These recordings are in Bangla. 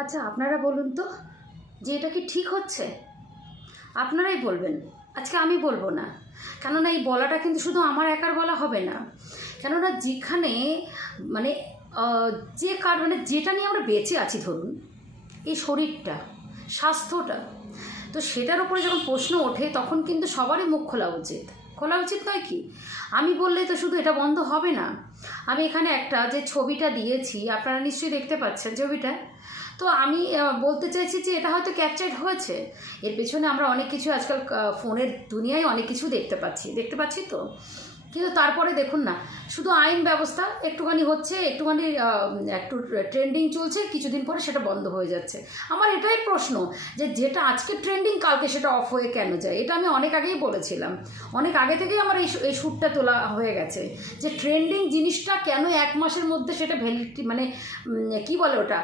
আচ্ছা আপনারা বলুন তো, যে এটা কি ঠিক হচ্ছে? আপনারাই বলবেন। আজকে আমি বলব না। কেননা এই বলাটা কিন্তু শুধু আমার একার বলা হবে না। কেননা যেখানে মানে যে কার মানে যেটা নিয়ে আমরা বেঁচে আছি ধরুন, এই শরীরটা, স্বাস্থ্যটা, তো সেটার উপরে যখন প্রশ্ন ওঠে, তখন কিন্তু সবারই মুখ খোলা উচিত। খোলা উচিত নয় কি? আমি বললে তো শুধু এটা বন্ধ হবে না। আমি এখানে একটা যে ছবিটা দিয়েছি, আপনারা নিশ্চয়ই দেখতে পাচ্ছেন ছবিটা। তো আমি বলতে চাইছি যে এটা হয়তো ক্যাপচার হয়েছে। এর পেছনে আমরা অনেক কিছু আজকাল ফোনের দুনিয়ায় অনেক কিছু দেখতে পাচ্ছি। দেখতে পাচ্ছি তো? কিন্তু তারপরে দেখুন না, শুধু আইন ব্যবস্থা একটুখানি হচ্ছে, একটুখানি একটু ট্রেন্ডিং চলছে, কিছুদিন পরে সেটা বন্ধ হয়ে যাচ্ছে। আমার এটাই প্রশ্ন যে যেটা আজকে ট্রেন্ডিং কালকে সেটা অফ হয়ে কেন যায়? এটা আমি অনেক আগেই বলেছিলাম। অনেক আগে থেকেই আমার এই এই শ্যুটটা তোলা হয়ে গেছে যে ট্রেন্ডিং জিনিসটা কেন এক মাসের মধ্যে সেটা ভ্যালিডিটি মানে কি বলে ওটা?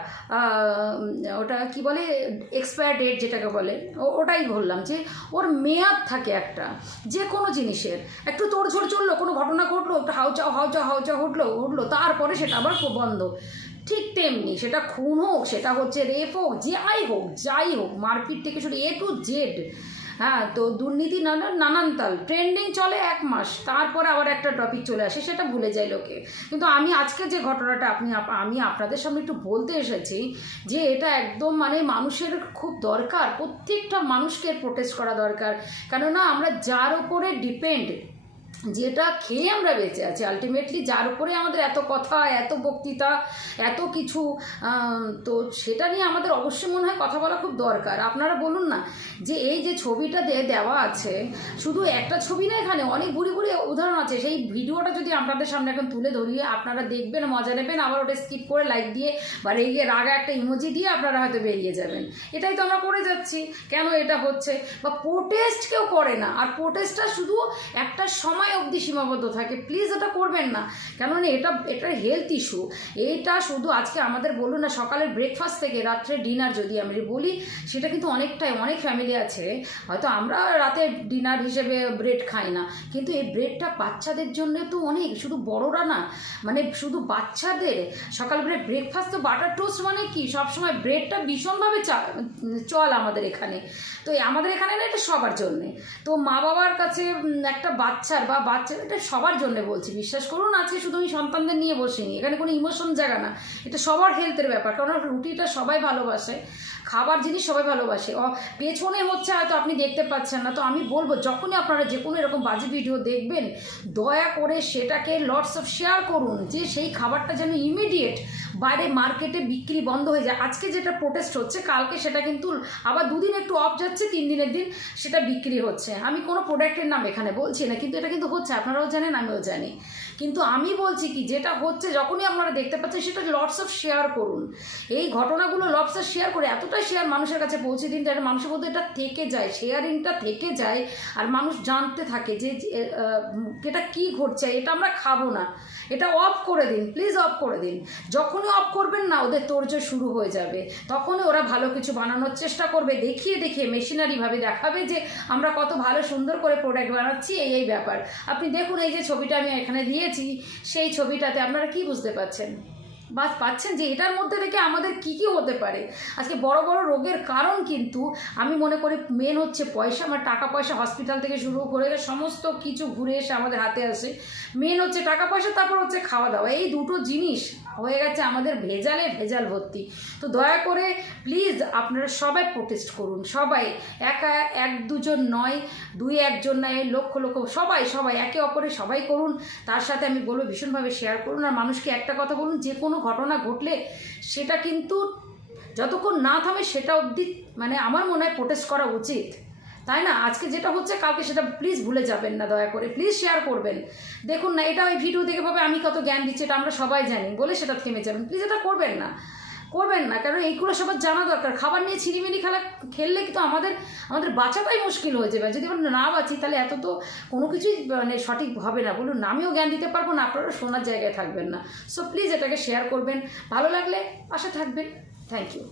ওটা কি বলে? এক্সপায়ার ডেট যেটাকে বলে ওটাই বললাম যে ওর মেয়াদ থাকে একটা, যে কোনো জিনিসের। একটু তোড়ঝোড় চলল কোনো ঘটনা ঘটলো একটু হাউচাও হাউচাও হাউচাও উঠল উঠল, তারপরে সেটা আবার বন্ধ। ঠিক তেমনি সেটা খুন হোক, সেটা হচ্ছে রেপ হোক, যাই হোক যাই হোক, মারপিট থেকে শুরু এ টু জেড হ্যাঁ তো দুর্নীতি নানান নানান তাল। ট্রেন্ডিং চলে এক মাস, তারপরে আবার একটা টপিক চলে আসে, সেটা ভুলে যায় লোকে। কিন্তু আমি আজকে যে ঘটনাটা আপনি আমি আপনাদের সামনে একটু বলতে এসেছি, যে এটা একদম মানে মানুষের খুব দরকার, প্রত্যেকটা মানুষকে প্রোটেস্ট করা দরকার। কেননা আমরা যার উপরে ডিপেন্ড যেটা খেয়ে আমরা বেঁচে আছি। আলটিমেটলি যার উপরে আমাদের এত কথা, এত বক্তৃতা, এত কিছু তো সেটা নিয়ে আমাদের অবশ্যই মনে হয় কথা বলা খুব দরকার। আপনারা বলুন না যে এই যে ছবিটা দেওয়া আছে, শুধু একটা ছবি না এখানে অনেক বুড়ি বুড়ি উদাহরণ আছে। সেই ভিডিওটা যদি আপনাদের সামনে এখন তুলে ধরিয়ে আপনারা দেখবেন, মজা নেবেন, আবার ওটা স্কিপ করে লাইক দিয়ে বা রেগে রাগা একটা ইমোজি দিয়ে আপনারা হয়তো বেরিয়ে যাবেন। এটাই তো আমরা করে যাচ্ছি। কেন এটা হচ্ছে? বা প্রোটেস্ট কেউ করে না। আর প্রোটেস্টটা শুধু একটা সময় অবধি সীমাবদ্ধ থাকে। প্লিজ এটা করবেন না। কেননা এটা এটা হেলথ ইস্যু এইটা শুধু আজকে আমাদের বলুন না, সকালের ব্রেকফাস্ট থেকে রাত্রে ডিনার যদি আমি বলি, সেটা কিন্তু অনেকটাই, অনেক ফ্যামিলি আছে। হয়তো আমরা রাতে ডিনার হিসেবে ব্রেড খাই না। কিন্তু এই ব্রেডটা বাচ্চাদের জন্য তো অনেক, শুধু বড়রা না। মানে শুধু বাচ্চাদের, সকালবেলা ব্রেকফাস্ট তো বাটার টোস্ট মানে কি? সবসময় ব্রেডটা ভীষণভাবে চল আমাদের এখানে। তো আমাদের এখানে না এটা সবার জন্যে। তো মা বাবার কাছে একটা বাচ্চার বা বাচ্চার এটা সবার জন্য বলছি। বিশ্বাস করুন, আজকে শুধু আমি সন্তানদের নিয়ে বসিনি। এখানে কোনো ইমোশন জায়গা না। এটা সবার হেলথের ব্যাপার। কারণ রুটিটা সবাই ভালোবাসে, খাবার জিনিস সবাই ভালোবাসে। পেছনে হচ্ছে হয়তো আপনি দেখতে পাচ্ছেন না, তো আমি বলব, যখনই আপনারা যে কোনো এরকম বাজে ভিডিও দেখবেন, দয়া করে সেটাকে লটস অফ শেয়ার করুন, যে সেই খাবারটা যেন ইমিডিয়েট বাইরে মার্কেটে বিক্রি বন্ধ হয়ে যায়। আজকে যেটা প্রোটেস্ট হচ্ছে, কালকে সেটা কিন্তু আবার দুদিন একটু অফ যাচ্ছে, তিন দিনের দিন সেটা বিক্রি হচ্ছে। আমি কোনো প্রোডাক্টের নাম এখানে বলছি না, কিন্তু এটা কিন্তু হচ্ছে, আপনারাও জানেন, আমিও জানি। কিন্তু আমি বলছি কি, যেটা হচ্ছে, যখনই আপনারা দেখতে পাচ্ছেন, সেটা লটস অফ শেয়ার করুন। এই ঘটনাগুলো লটস অফ শেয়ার করে এতটাই শেয়ার মানুষের কাছে পৌঁছে দিন, যাতে মানুষের মধ্যে এটা থেকে যায় শেয়ারিংটা থেকে যায়, আর মানুষ জানতে থাকে যে এটা কি ঘটছে, এটা আমরা খাব না। এটা অফ করে দিন প্লিজ অফ করে দিন। যখনই অফ করবেন না, ওদের তোড়জোড় শুরু হয়ে যাবে। তখনই ওরা ভালো কিছু বানানোর চেষ্টা করবে, দেখিয়ে দেখিয়ে মেশিনারিভাবে দেখাবে যে, আমরা কত ভালো সুন্দর করে প্রোডাক্ট বানাচ্ছি, এই এই ব্যাপার। আপনি দেখুন এই যে ছবিটা আমি এখানে দিয়েছি সেই ছবিটাতে আপনারা কি বুঝতে পারছেন? বা পাচ্ছেন যে এটার মধ্যে থেকে আমাদের কি কি হতে পারে? আজকে বড় বড় রোগের কারণ কিন্তু আমি মনে করি মেন হচ্ছে পয়সা আমার টাকা পয়সা হসপিটাল থেকে শুরু করে সমস্ত কিছু ঘুরে এসে আমাদের হাতে আসে। মেন হচ্ছে টাকা পয়সা, তারপর হচ্ছে খাওয়া দাওয়া এই দুটো জিনিস হয়ে গেছে আমাদের ভেজালে ভেজাল ভর্তি। তো দয়া করে প্লিজ আপনারা সবাই প্রোটেস্ট করুন। সবাই, একা এক দুজন নয়, দুই একজন নয়, লক্ষ লক্ষ, সবাই সবাই, একে অপরে সবাই করুন। তার সাথে আমি বলব ভীষণভাবে শেয়ার করুন। আর মানুষকে একটা কথা বলুন, যে কোনো ঘটনা ঘটলে সেটা কিন্তু যতক্ষণ না থামে সেটা অবধি মানে আমার মনে হয় প্রোটেস্ট করা উচিত। তাই না? আজকে যেটা হচ্ছে কালকে সেটা প্লিজ ভুলে যাবেন না দয়া করে। প্লিজ শেয়ার করবেন। দেখুন না, এটা ওই ভিডিও দেখে ভাবে আমি কত জ্ঞান দিচ্ছি, এটা আমরা সবাই জানি। বলে সেটা থেমে যাবেন। প্লিজ এটা করবেন না। করবেন না কারণ এইগুলো সবার জানা দরকার। খাবার নিয়ে ছিনিমিনি খেলা, খেললে কিন্তু আমাদের আমাদের বাঁচাটাই মুশকিল হয়ে যাবে। যদি আমরা না বাঁচি, তাহলে এত তো কোনো কিছুই মানে সঠিক হবে না। বলুন, আমিও জ্ঞান দিতে পারব না আপনারা শোনার জায়গায় থাকবেন না। সো প্লিজ এটাকে শেয়ার করবেন। ভালো লাগলে পাশে থাকবেন। Thank you